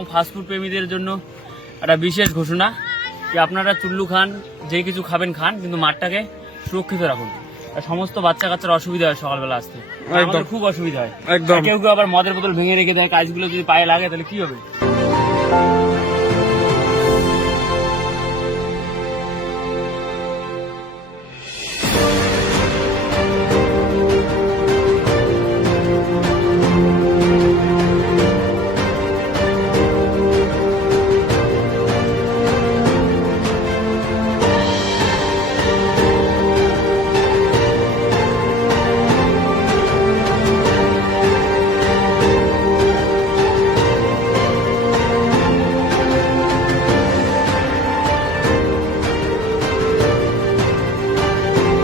এবং ফাস্টফুড প্রেমীদের জন্য একটা বিশেষ ঘোষণা যে আপনারা চুল্লু খান, যে কিছু খাবেন খান, কিন্তু মাঠটাকে সুরক্ষিত রাখুন। আর সমস্ত বাচ্চা কাচ্চার অসুবিধা হয় সকালবেলা আসতে, আমাদের খুব অসুবিধা হয়। একদম। কেউ কেউ আবার মদের বোতল ভেঙে রেখে দেয়, কাজগুলো যদি পায়ে লাগে তাহলে কি হবে?